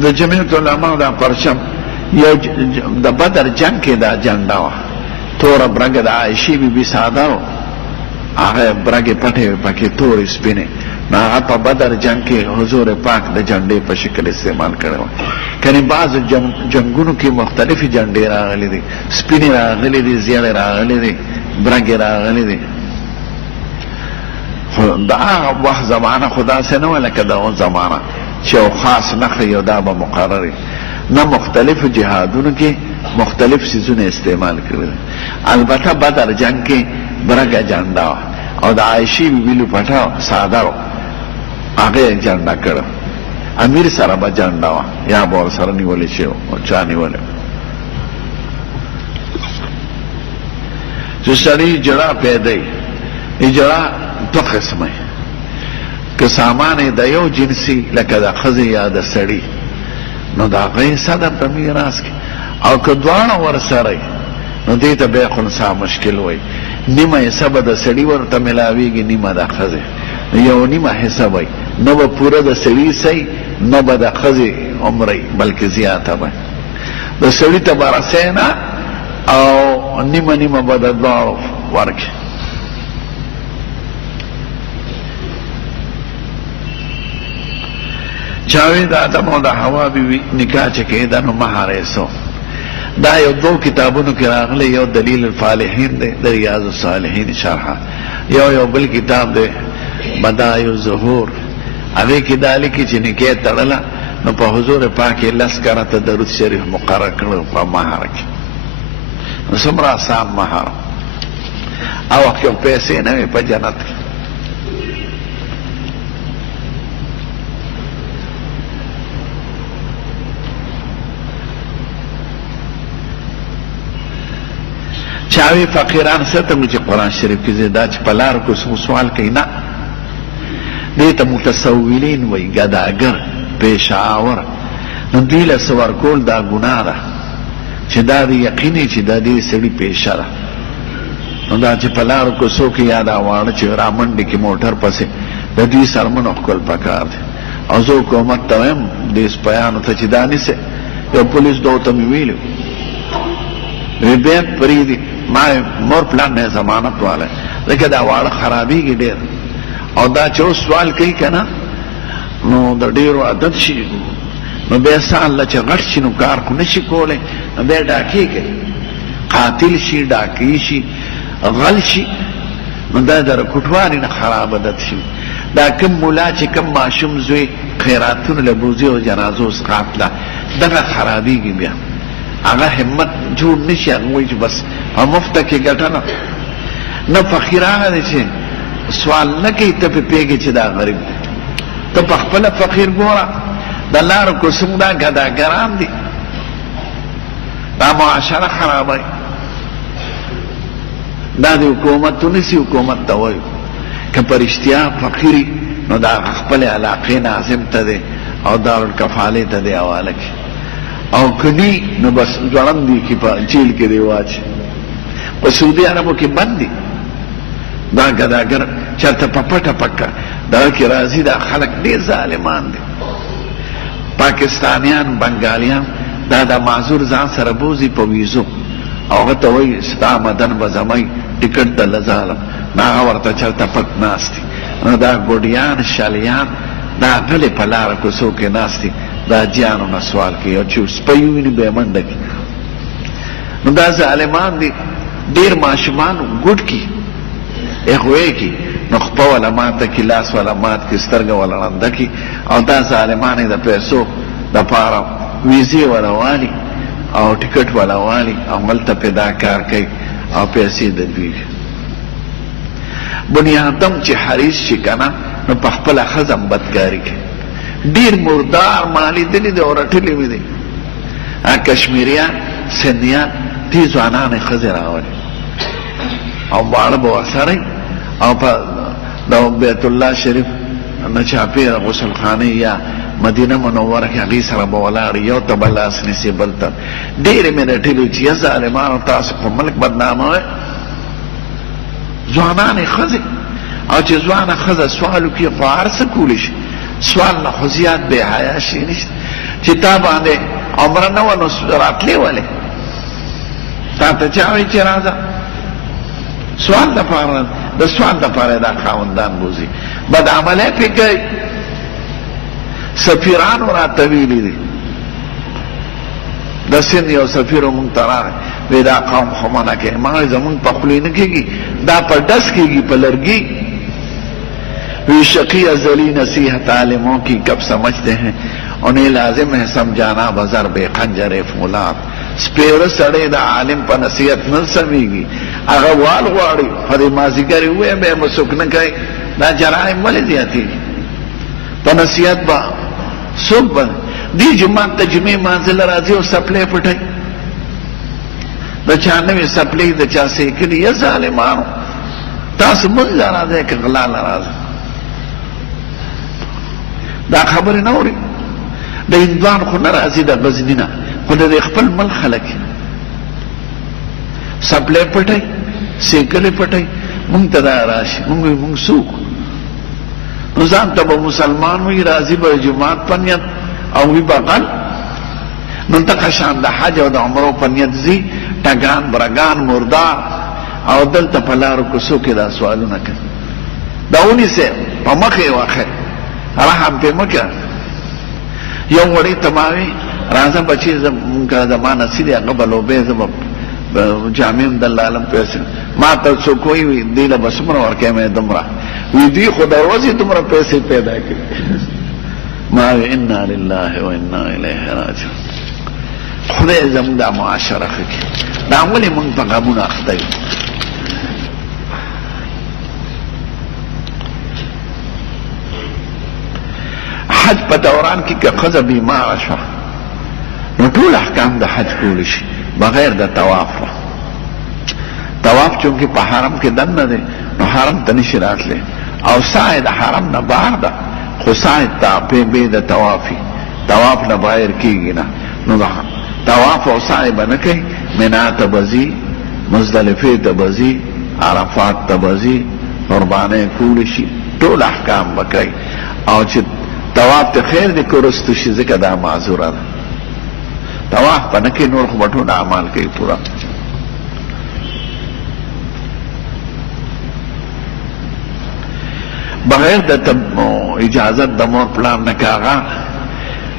د جمعیت علماء دا پرچم یو د بدر جنگ کې دا جھنڈا وه توره برګه د عایشې بیبي ساده و هغه برګې پټې پکې تورې سپینې نو هغه په بدر جنگ کې حضور پاک د جھنډې په شکل استعمال کړی و کنې بعضو جنګونو کې مختلفې جھنډې راغلي دي سپینې راغلي دي زیړې راغلي دي برګې راغلي دي دا هغه وخت زمانه خو داسې نه وه لکه د اون زمانه چې یو خاص نښه یو دا به مقررې نه مختلفو جهادونو کې مختلف څیزونه استعمال کړي البته بدر جنگ کې برګه جھنډا وه او د عایشې بیبي لوپټه ساده و هغه یې جھنډا کړه امیر سره به جھنډا وه یا به ورسره نیولې شوی او چا نیولې چې سړي جړه پیدا یې جړه دو قسمه که سامان د یو جنسي لکه د ښځې یا د سړي نو د هغه حصه ده په میراث کې او که دواړه ورسره نو دې ته بیا خنثی مشکل وایي نیمه حصه به د سړي ورته میلاویږي نیمه د ښځې یو نیمه حصه وایي نه به پوره د سړي سي نه به د ښځې عمرئ بلکې زیاته به د سړي ته به رسی نه او نیمه نیمه به د دواړو ورکړي چاوی د آدم او د حوا بیوی نکاح چې کېده نو مهر یې څه دا یو دو کتابونو کې راغلی یو دلیل الفالحین دی د ریاض الصالحین شرحه یو بل کتاب دی بدایع الظهور هغې کې دا لیکي چې نکاح تړله نو په حضور پاک یې 10 کرته درود شریف مقرر کړی په مهر کې نو څومره آسان مهر او که پیسې نه وي په جنت کې چاوی فقیران ستم چې قرآن شریف کې دا چې په لارو کې سوال کوي نه دې ته متسولین وایي ګداګر پیشه آور نو دوی له څه ورکول دا ګناه ده چې دا د یقیني چې دا دې سړي پیشه ده نو دا چې په لارو کې څوک یا دا واړه چې رامنډې کې موټر پسې د دوی سرمنو ښکل پکار دی او زه حکومت ته وایم دې سپیانو ته چې دا نیسئ یو پولیس دو ته مې ویلي وی بیت پریدي ما مور پلان نه ضمانت والا ځکه دا واړه خرابېږي ډېر او دا چې اوس سوال کوي که نه نو د ډېرو عادت شي نو بیا څه الله چې غټ شي نو کار خو نه شي کولی نو بیا ډاکې کوي قاتل شي ډاکې شي غل شي نو دا د رکوټواري نه خراب عادت شي دا کم ملا چې کم ماشوم زوی خیراتونو له بوزي او جنازو قاتله دغه خرابېږي بیا هغه همت جوړ نشي هغه وایي چې بس مفته کې ګټه نه فقیر هغه دی چې سوال نه کوي ته پې پوهېږې چې دا غریب دی ته په خپله فقیر ګوره د لارو کوڅوم دا ګداګران دي دا معاشره خرابوي دا د حکومت ونیسي حکومت ته وایو که په رښتیا فقیري نو دا خپلې علاقې ناظم ته دی او دارالکفالې ته دی حواله کړي او کنی نو بس ځوړند دي کې په جیل کې دی واچي په سعودي عربو کې بند دي دا ګداګر چېرته په پټه پکه دغه کې راځي دا خلک ډېر ظالمان دي پاکستانیان بنګالیان دا د معذور ځان سره بوځي په ویزو او هغه ته وایي ستا مدن به زمی ټکټ د لظالم نه هغه ورته چېرته پک ناست دي نو دا ګوډیان شالیان دا غلې په لاره کوڅو کې ناست دي دا جیانو نه سوال کوي او چې سپی وویني به یې منډه کړي نو دا ظالمان دي ډېر ماشومان ګوډ کړي اغوی کړي نو خپه وله ماته کړي لاس وله مات کړي سترګه وله ړنده کړي او دا ظالمان یې د پیسو دپاره ویزې وله والي او ټکټ وله والي او هلته پې دا کار کوي او پیسې د دوی بنیادم چې حریص شي که نه نو په خپله ښځه هم بدکاري کوي ډیر مردار مالی دلی دی او رټلی مې دی کشمیریان سندیان دې ځوانانې ښځې راولي او واړه به ورسره او په د بیت الله شریف نه چاپېره غسلخانې یا مدینه منوره کې هغې سره به ولاړ یو ته به لاس نیسي بل ته ډېرې مې رټلي چې یا ظالمانو تاسو په ملک بدناموئ ځوانانې ښځې او چې ځوانه ښځه سوال وکړي خو هر څه کولی شي سوال نه خو زیات بې حیا شي نشته چې تا باندې عمره نه وه نو راتلې ولې تا ته چا وایي چې راځه سوال دپاره د سوال دپاره دا خاوندان بوځي بد عملی پې کوي سفیرانو راته ویلي دي د سند یو سفیر مونږ ته راغی وی دا قوم خو منع کوي ما وایي زمونږ په خولې نه کېږي دا په ډس کېږي په لرګي وی شقی ازلی نصیحت عالموں کی کب سمجھتے ہیں انہیں لازم ہے سمجھانا بزر بے خنجر فولاد سپیره سړی د عالم په نصیحت نه سمیږي هغه وال غواړي خو د مازدیګر ووایي بیا به څوک نه کوي دا جرایم ولې زیاتېږي په نصیحت به څوک به دې جومات ته جمعې مانځله راځي او سپلی پټوي د چا نوې سپلی د چا سیکلي یا ظالمانو تاسو مونځ له راځئ که غلا له راځئ دا خبرې نه اوري د هندوان خو نه راځي د غزني نه خو د خپل ملک خلک سپلی پټوي سیکلې پټوي مونږ ته دا راشي مونږ څوک نو ځان ته به مسلمان وي راځي به جماعت په نیت او وي بغل نو دغه شان د حج او د عمرو په نیت ځي ټګان برګان مردار او دلته په لارو کوڅو کې دا سوالونه کوي دا ونیسئ په مخ یې واخئ رحم پې مه کوه یو وړې ته ما وي راځه بچې که زما نصي دی هغه به لوبې زه به جامې هم دلته عالم پیسې ما ته څوک وایي دې له به څومره ورکوې مې دومره وی دوی خو د ورځې دومره پیسې پیدا کړي ما وی انا لله و انا الیه راجعون خدای زموږ دا معاشره ښه کړي دا ولې موږ په غمونه اخته یو حج په دوران کې که ښځه بیماره شوه نو ټول احکام د حج کولی شي بغیر د طواف طواف چونکې په حرم کې دننه دی نو حرم ته نشي راتلی او سعی د حرم نه بهر ده خو سعی بې د طوافي طواف نه بهر کېږي نه نو طواف او سعی به نه کوي منا ته به ځي مزدلفې ته به ځي عرفات ته به ځي قربانۍ کولی شي ټول احکام به کوي او چې طواف ته خیر دی که وروستو شي ځکه دا معذوره ده طواف په نه کوي نور خو به ټول اعمال کوي پوره بغیر د اجازت د مور پلان نه که هغه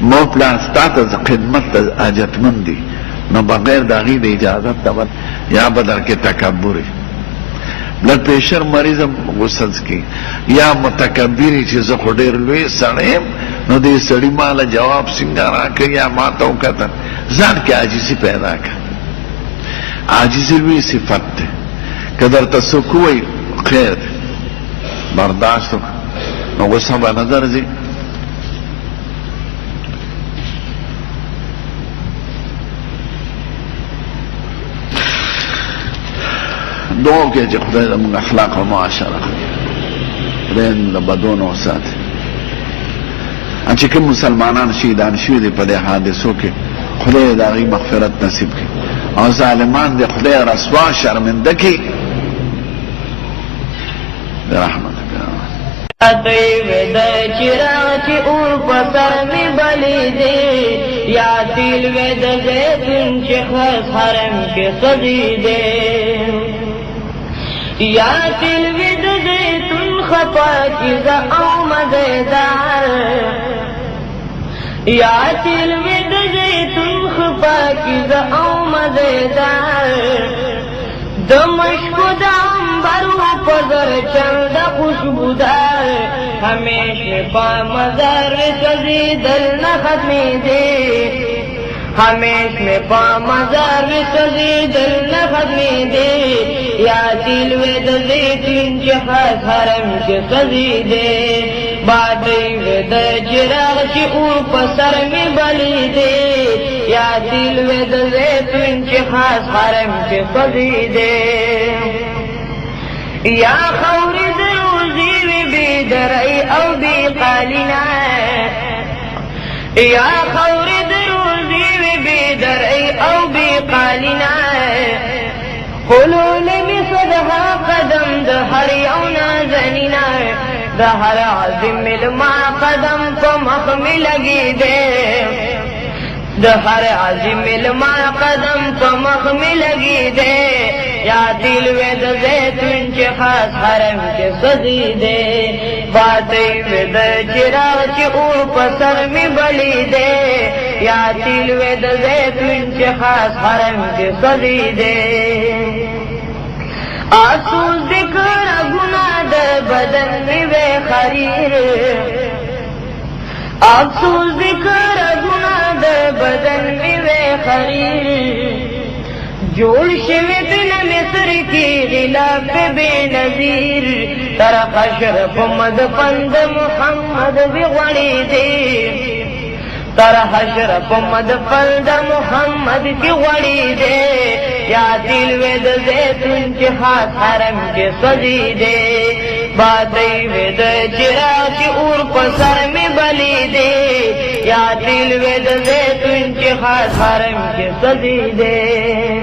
مور پلان ستا ته خدمت ته حاجتمند دي نو بغیر د هغې د اجازت ته یا به درکې تکبر وي بلډ پریشر مریض هم غوسه څکي یا متکبر چې زه خو ډېر لوی سړی یم نو دې سړي ماله جواب څنګه راکړي یا ما ته وکتل ځان کې عاجزي پیدا کړه عاجزي لوی صفت دی که درته څوک ووایي خیر دی برداشت وکړه نو غوسه به نه درځي دعا کې چې خدای زموږ اخلاق او معاشره خدای د بدونو وساتي چې کوم مسلمانان شهیدان شوي دي په دې حادثو کې خدای د هغوی مغفرت نصیب کړي او ظالمان دې خدای رسوا شرمنده کړي برحمت طیب د چراغ چې اور په سر مې بلیدې یا تیل وې د زیتون چې خاص حرم کې سجیدې یا تیل وې د زیتون خپا کیزه او مزیدار یا تیل وې د زیتون خپا کیزه او مزیدار د مشکو د عنبرو په زر چند خوشبودار همیشه په مزار سزیدل نه ختمېدې همیشه په مزار سزیدل نه ختمېدې یا تیل وې د زیتون چې خاص حرم کې سزیدې بادی وې د چراغ چې اور په سر مې بلیدې یا تیل وې د زیتون چې خاص حرم کې سزیدې یا خورې د روزي وې بې درۍ او بې قالینه یا خورې د روزي وې بې درۍ او بې قالینه خلول مې صدها قدم د هر یو نازنینه د هر عظیم ملما قدم په مخ مې لګېدې ہر عظیم علما قدم پا مخ میں لگی دے یا دل وید زیتون چی خاص حرم کے سزی دے باتی وید چراغ چی اور پسر میں بلی دے یا دل وید زیتون چی خاص حرم کے سزی دے آسو ذکر گناہ دے بدن میں بے خریر افسوس ذکر گناہ دے بدن میں بے خریر جوڑ شوی بن مصر کی غلاف بے نظیر تر خشر پمد پند محمد بغڑی دے تر حشر پمد پند محمد کی غڑی دے یا دل وید زیتون چی خاص حرم کے سزی دے باتی وید چراغ چی اور پسر میں بلی دے یا دل وید زیتون چی خاص حرم کے سزی دے